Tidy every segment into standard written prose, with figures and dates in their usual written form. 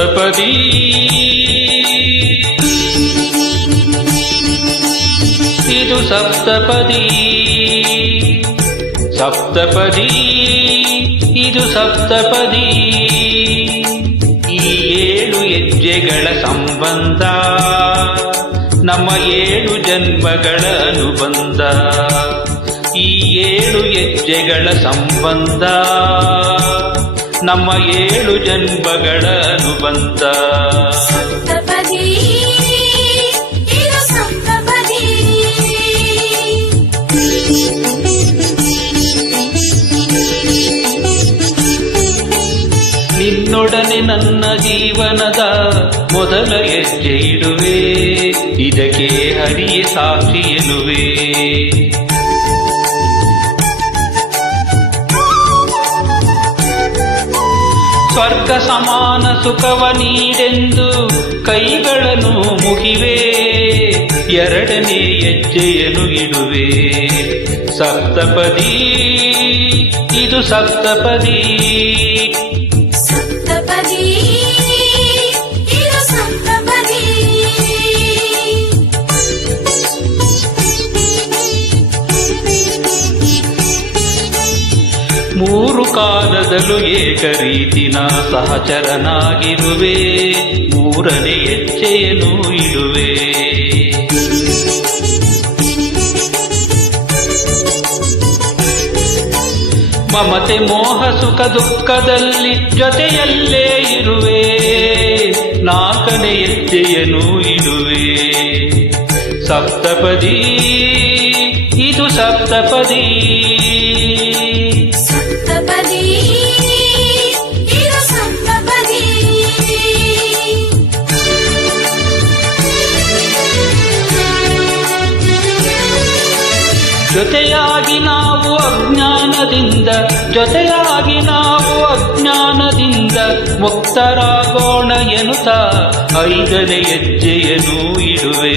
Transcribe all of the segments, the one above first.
ಸಪ್ತಪದಿ ಇದು ಸಪ್ತಪದಿ ಸಪ್ತಪದಿ ಇದು ಸಪ್ತಪದಿ ಈ 7 ಹೆಜ್ಜೆಗಳ ಸಂಬಂಧ ನಮ್ಮ 7 ಜನ್ಮಗಳ ಅನುಬಂಧ ಈ 7 ಹೆಜ್ಜೆಗಳ ಸಂಬಂಧ ನಮ್ಮ 7 ಜನ್ಮಗಳ ಅನುಬಂಧ ಸಪ್ತಪದಿ ಇದು ಸಪ್ತಪದಿ ನಿನ್ನೊಡನೆ ನನ್ನ ಜೀವನದ ಮೊದಲ ಹೆಜ್ಜೆ ಇಡುವೆ ಇದಕ್ಕೆ ಹರಿಯೇ ಸಾಕ್ಷಿ ಎನ್ನುವೆ ಸ್ವರ್ಗ ಸಮಾನ ಸುಖವ ನೀಡೆಂದು ಕೈಗಳನ್ನು ಮುಗಿವೆ ಎರಡನೇ ಹೆಜ್ಜೆಯನ್ನು ಇಡುವೆ ಸಪ್ತಪದಿ ಇದು ಸಪ್ತಪದಿ ಸಪ್ತಪದಿ ಇದು ಸಪ್ತಪದಿ ಮೂರು ಕಾಲದಲ್ಲೂ ಏಕರೀತಿನ ಸಹಚರನಾಗಿರುವೆ ಮೂರನೇ ಹೆಜ್ಜೆಯನ್ನು ಇಡುವೆ ಮಮತೆ ಮೋಹ ಸುಖ ದುಃಖದಲ್ಲಿ ಜೊತೆಯಲ್ಲೇ ಇರುವೆ ನಾಲ್ಕನೇ ಹೆಜ್ಜೆಯನ್ನು ಇಡುವೆ ಸಪ್ತಪದಿ ಇದು ಸಪ್ತಪದಿ ಸಪ್ತಪದಿ ಇದು ಸಪ್ತಪದಿ ಜೊತೆಯಾಗಿ ನಾವು ಅಜ್ಞಾನದಿಂದ ಮುಕ್ತರಾಗೋಣ ಎನ್ನುತ್ತಾ 5ನೇ ಹೆಜ್ಜೆಯನ್ನು ಇಡುವೆ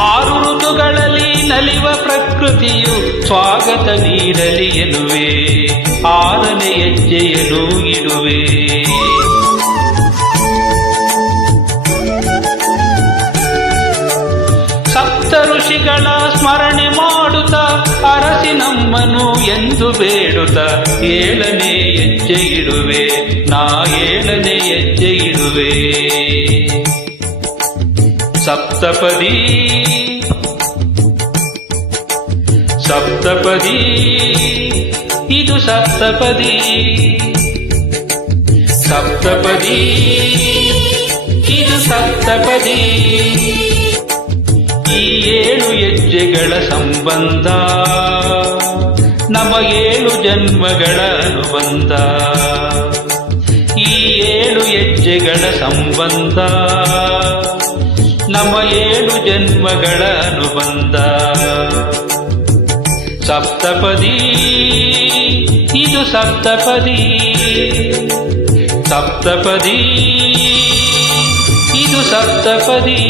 ಆರು ಋತುಗಳಲ್ಲಿ ನಲಿವ ಪ್ರಕೃತಿಯು ಸ್ವಾಗತ ನೀಡಲಿ ಎನ್ನುವೆ 6ನೇ ಹೆಜ್ಜೆಯನ್ನು ಇಡುವೆ ಸಪ್ತ ಋಷಿಗಳ ಸ್ಮರಣೆ ಮಾಡುತ್ತಾ ಅರಸಿ ನಮ್ಮನು ಎಂದು ಬೇಡುತ್ತ 7ನೇ ಹೆಜ್ಜೆ ಇಡುವೆ ನಾ 7ನೇ ಹೆಜ್ಜೆ ಇಡುವೆ ಸಪ್ತಪದಿ ಸಪ್ತಪದಿ ಇದು ಸಪ್ತಪದಿ ಸಪ್ತಪದಿ ಇದು ಸಪ್ತಪದಿ ಈ 7 ಹೆಜ್ಜೆಗಳ ಸಂಬಂಧ ನಮ್ಮ 7 ಜನ್ಮಗಳ ಅನುಬಂಧ ಈ 7 ಹೆಜ್ಜೆಗಳ ಸಂಬಂಧ ನಮ್ಮ 7 ಜನ್ಮಗಳ ಅನುಬಂಧ ಸಪ್ತಪದಿ ಇದು ಸಪ್ತಪದಿ ಸಪ್ತಪದಿ ಇದು ಸಪ್ತಪದಿ